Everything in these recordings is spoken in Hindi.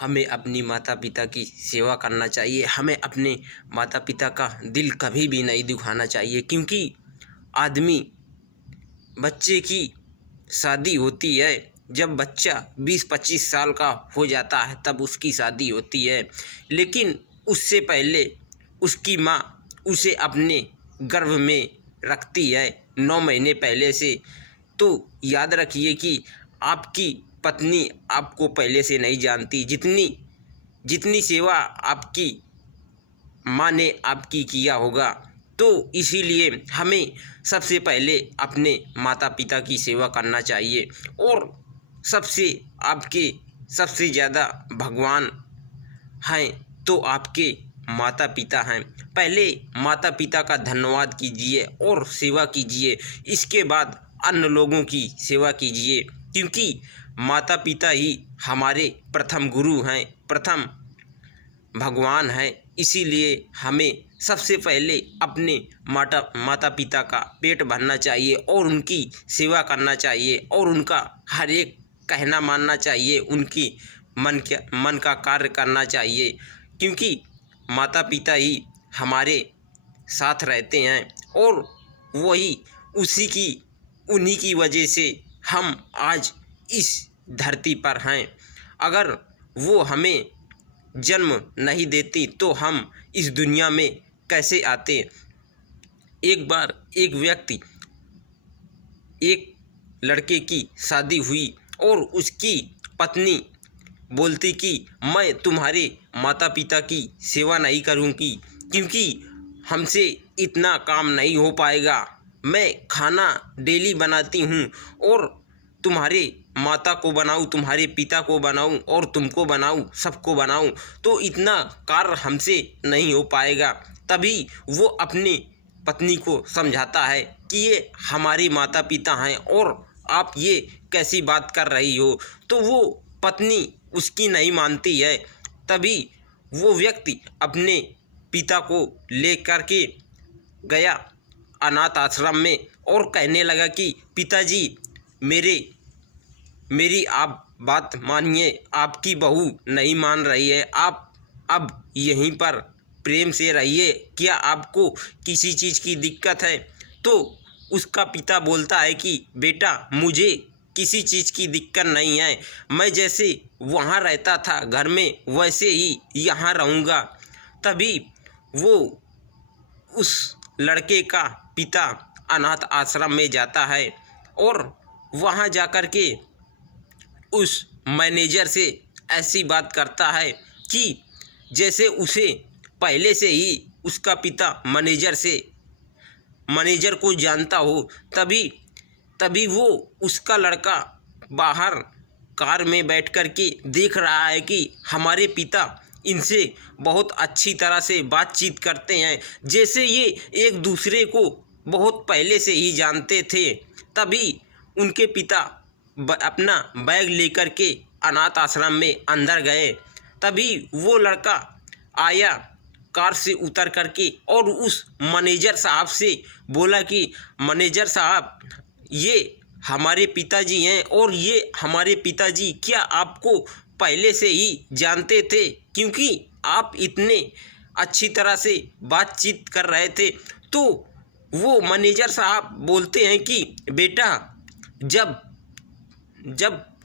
हमें अपनी माता पिता की सेवा करना चाहिए। हमें अपने माता पिता का दिल कभी भी नहीं दुखाना चाहिए, क्योंकि आदमी बच्चे की शादी होती है, जब बच्चा 20-25 साल का हो जाता है तब उसकी शादी होती है। लेकिन उससे पहले उसकी माँ उसे अपने गर्भ में रखती है 9 महीने पहले से। तो याद रखिए कि आपकी पत्नी आपको पहले से नहीं जानती, जितनी जितनी सेवा आपकी माँ ने आपकी किया होगा। तो इसीलिए हमें सबसे पहले अपने माता पिता की सेवा करना चाहिए। और सबसे आपके सबसे ज़्यादा भगवान हैं तो आपके माता पिता हैं। पहले माता पिता का धन्यवाद कीजिए और सेवा कीजिए, इसके बाद अन्य लोगों की सेवा कीजिए, क्योंकि माता पिता ही हमारे प्रथम गुरु हैं, प्रथम भगवान हैं। इसीलिए हमें सबसे पहले अपने माता पिता का पेट भरना चाहिए और उनकी सेवा करना चाहिए और उनका हर एक कहना मानना चाहिए, उनकी मन का कार्य करना चाहिए, क्योंकि माता पिता ही हमारे साथ रहते हैं और वही उन्हीं की वजह से हम आज इस धरती पर हैं। अगर वो हमें जन्म नहीं देती तो हम इस दुनिया में कैसे आते। एक बार एक लड़के की शादी हुई और उसकी पत्नी बोलती कि मैं तुम्हारे माता पिता की सेवा नहीं करूँगी, क्योंकि हमसे इतना काम नहीं हो पाएगा। मैं खाना डेली बनाती हूँ और तुम्हारे माता को बनाऊँ, तुम्हारे पिता को बनाऊँ और तुमको बनाऊँ, सबको बनाऊँ, तो इतना कार्य हमसे नहीं हो पाएगा। तभी वो अपनी पत्नी को समझाता है कि ये हमारे माता पिता हैं और आप ये कैसी बात कर रही हो। तो वो पत्नी उसकी नहीं मानती है। तभी वो व्यक्ति अपने पिता को लेकर के गया अनाथ आश्रम में और कहने लगा कि पिताजी मेरी आप बात मानिए, आपकी बहू नहीं मान रही है, आप अब यहीं पर प्रेम से रहिए, क्या आपको किसी चीज़ की दिक्कत है। तो उसका पिता बोलता है कि बेटा मुझे किसी चीज़ की दिक्कत नहीं है, मैं जैसे वहाँ रहता था घर में वैसे ही यहाँ रहूँगा। तभी वो उस लड़के का पिता अनाथ आश्रम में जाता है और वहाँ जाकर के उस मैनेजर से ऐसी बात करता है कि जैसे उसे पहले से ही उसका पिता मैनेजर को जानता हो। तभी वो उसका लड़का बाहर कार में बैठ कर के देख रहा है कि हमारे पिता इनसे बहुत अच्छी तरह से बातचीत करते हैं, जैसे ये एक दूसरे को बहुत पहले से ही जानते थे। तभी उनके पिता अपना बैग लेकर के अनाथ आश्रम में अंदर गए। तभी वो लड़का आया कार से उतर करके और उस मैनेजर साहब से बोला कि मैनेजर साहब ये हमारे पिताजी हैं और ये हमारे पिताजी क्या आपको पहले से ही जानते थे, क्योंकि आप इतने अच्छी तरह से बातचीत कर रहे थे। तो वो मैनेजर साहब बोलते हैं कि बेटा जब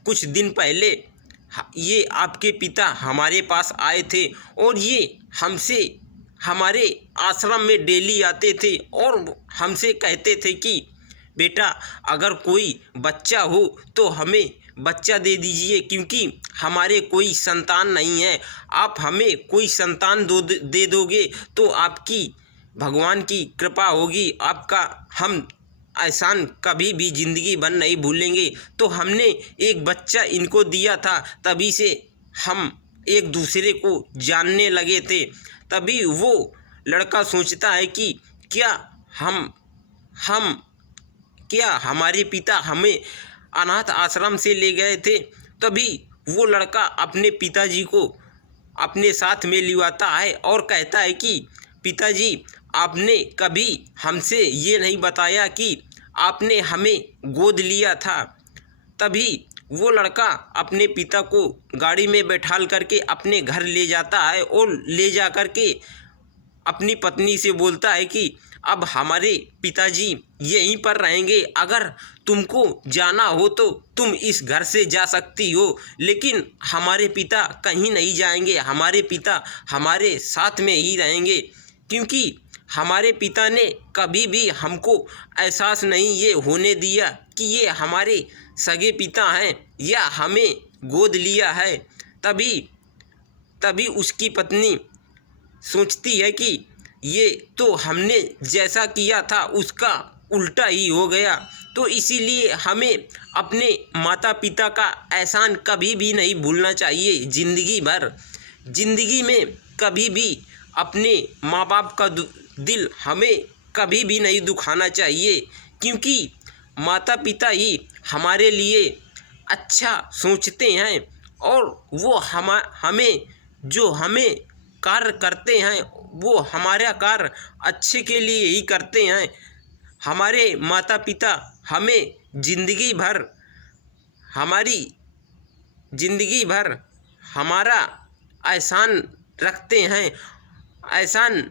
कुछ दिन पहले ये आपके पिता हमारे पास आए थे और ये हमसे हमारे आश्रम में डेली आते थे और हमसे कहते थे कि बेटा अगर कोई बच्चा हो तो हमें बच्चा दे दीजिए, क्योंकि हमारे कोई संतान नहीं है। आप हमें कोई संतान दे दोगे तो आपकी भगवान की कृपा होगी, आपका हम एहसान कभी भी ज़िंदगी भर नहीं भूलेंगे। तो हमने एक बच्चा इनको दिया था, तभी से हम एक दूसरे को जानने लगे थे। तभी वो लड़का सोचता है कि क्या हमारे पिता हमें अनाथ आश्रम से ले गए थे। तभी वो लड़का अपने पिताजी को अपने साथ में लिवाता है और कहता है कि पिताजी आपने कभी हमसे ये नहीं बताया कि आपने हमें गोद लिया था। तभी वो लड़का अपने पिता को गाड़ी में बैठाल करके अपने घर ले जाता है और ले जा कर के अपनी पत्नी से बोलता है कि अब हमारे पिताजी यहीं पर रहेंगे, अगर तुमको जाना हो तो तुम इस घर से जा सकती हो, लेकिन हमारे पिता कहीं नहीं जाएंगे, हमारे पिता हमारे साथ में ही रहेंगे, क्योंकि हमारे पिता ने कभी भी हमको एहसास नहीं ये होने दिया कि ये हमारे सगे पिता हैं या हमें गोद लिया है। तभी उसकी पत्नी सोचती है कि ये तो हमने जैसा किया था उसका उल्टा ही हो गया, तो इसीलिए हमें अपने माता पिता का एहसान कभी भी नहीं भूलना चाहिए। ज़िंदगी में कभी भी अपने माँ बाप का दिल हमें कभी भी नहीं दुखाना चाहिए, क्योंकि माता पिता ही हमारे लिए अच्छा सोचते हैं और वो हमें कार्य करते हैं वो हमारा कार्य अच्छे के लिए ही करते हैं। हमारे माता पिता हमें ज़िंदगी भर हमारा एहसान रखते हैं, एहसान